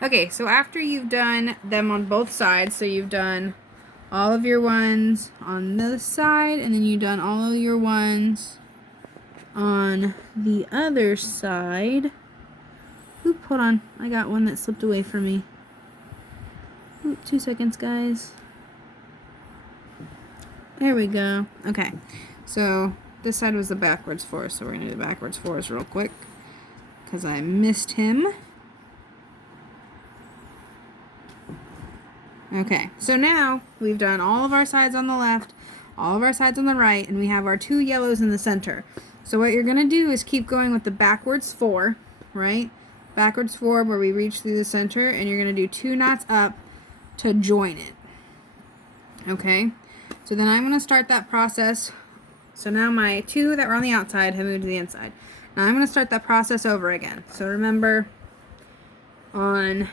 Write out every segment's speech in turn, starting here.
Okay, so after you've done them on both sides, so you've done all of your ones on this side, and then you've done all of your ones on the other side. Oop, hold on. I got one that slipped away from me. Oop, 2 seconds, guys. There we go. Okay, so this side was the backwards fours, so we're going to do the backwards fours real quick because I missed him. Okay, so now we've done all of our sides on the left, all of our sides on the right, and we have our 2 yellows in the center. So what you're going to do is keep going with the backwards 4, right? Backwards 4 where we reach through the center, and you're going to do 2 knots up to join it. Okay, so then I'm going to start that process. So now my 2 that were on the outside have moved to the inside. Now I'm going to start that process over again. So remember, on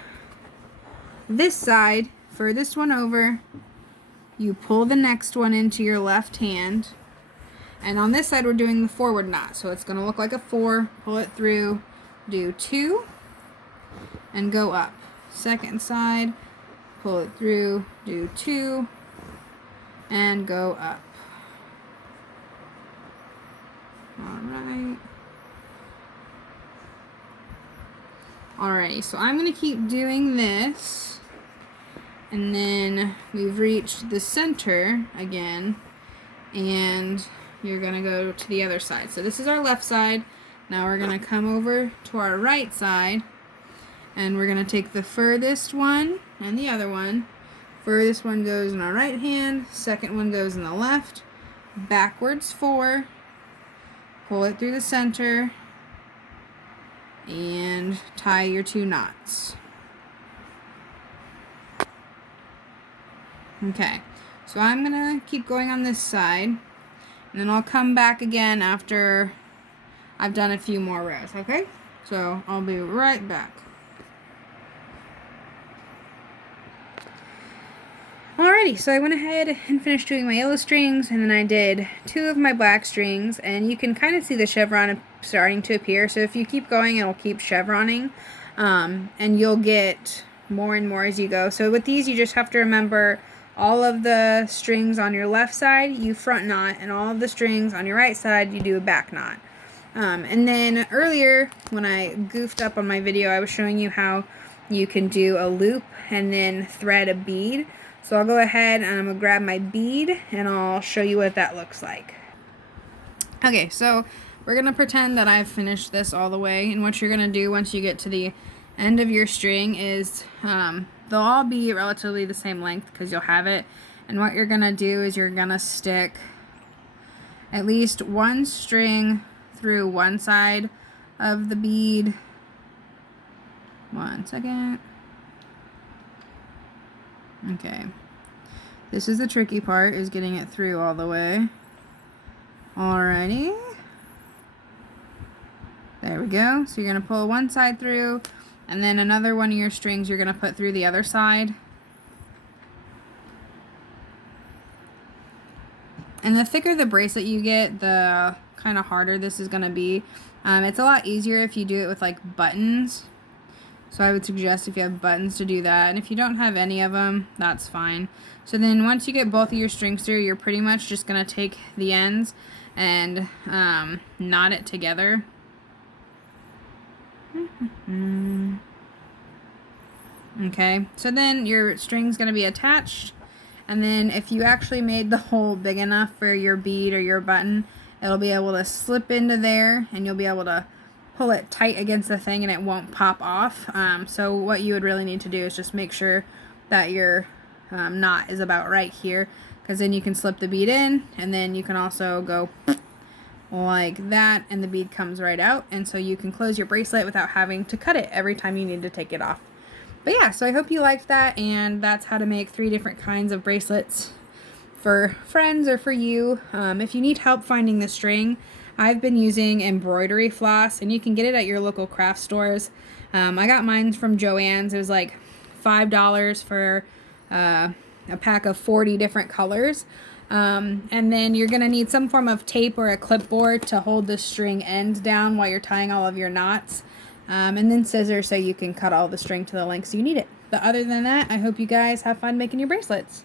this side, for this one over, you pull the next one into your left hand. And on this side, we're doing the forward knot. So it's going to look like a 4. Pull it through, do 2, and go up. Second side, pull it through, do 2, and go up. Alright. Alrighty, so I'm going to keep doing this. And then we've reached the center again. And you're going to go to the other side. So this is our left side. Now we're going to come over to our right side. And we're going to take the furthest one and the other one. Furthest one goes in our right hand. Second one goes in the left. Backwards 4. Pull it through the center. And tie your 2 knots. Okay, so I'm going to keep going on this side. And then I'll come back again after I've done a few more rows, okay? So I'll be right back. Alrighty, so I went ahead and finished doing my yellow strings, and then I did 2 of my black strings, and you can kind of see the chevron starting to appear. So if you keep going, it'll keep chevroning, and you'll get more and more as you go. So with these, you just have to remember all of the strings on your left side, you front knot, and all of the strings on your right side, you do a back knot. And then earlier, when I goofed up on my video, I was showing you how you can do a loop and then thread a bead. So I'll go ahead and I'm going to grab my bead and I'll show you what that looks like. Okay, so we're going to pretend that I've finished this all the way. And what you're going to do once you get to the end of your string is they'll all be relatively the same length because you'll have it. And what you're going to do is you're going to stick at least one string through one side of the bead. 1 second. Okay. This is the tricky part, is getting it through all the way. Alrighty. There we go. So you're going to pull one side through, and then another one of your strings you're going to put through the other side. And the thicker the bracelet you get, the kind of harder this is going to be. It's a lot easier if you do it with like buttons. So I would suggest if you have buttons to do that. And if you don't have any of them, that's fine. So then once you get both of your strings through, you're pretty much just going to take the ends and knot it together. Okay, so then your string's going to be attached. And then if you actually made the hole big enough for your bead or your button, it'll be able to slip into there and you'll be able to pull it tight against the thing and it won't pop off. So what you would really need to do is just make sure that your knot is about right here, because then you can slip the bead in and then you can also go like that and the bead comes right out, and so you can close your bracelet without having to cut it every time you need to take it off. But yeah, so I hope you liked that, and that's how to make 3 different kinds of bracelets for friends or for you. If you need help finding the string, I've been using embroidery floss, and you can get it at your local craft stores. I got mine from Joann's. It was like $5 for a pack of 40 different colors. And then you're going to need some form of tape or a clipboard to hold the string end down while you're tying all of your knots. and then scissors so you can cut all the string to the length so you need it. But other than that, I hope you guys have fun making your bracelets.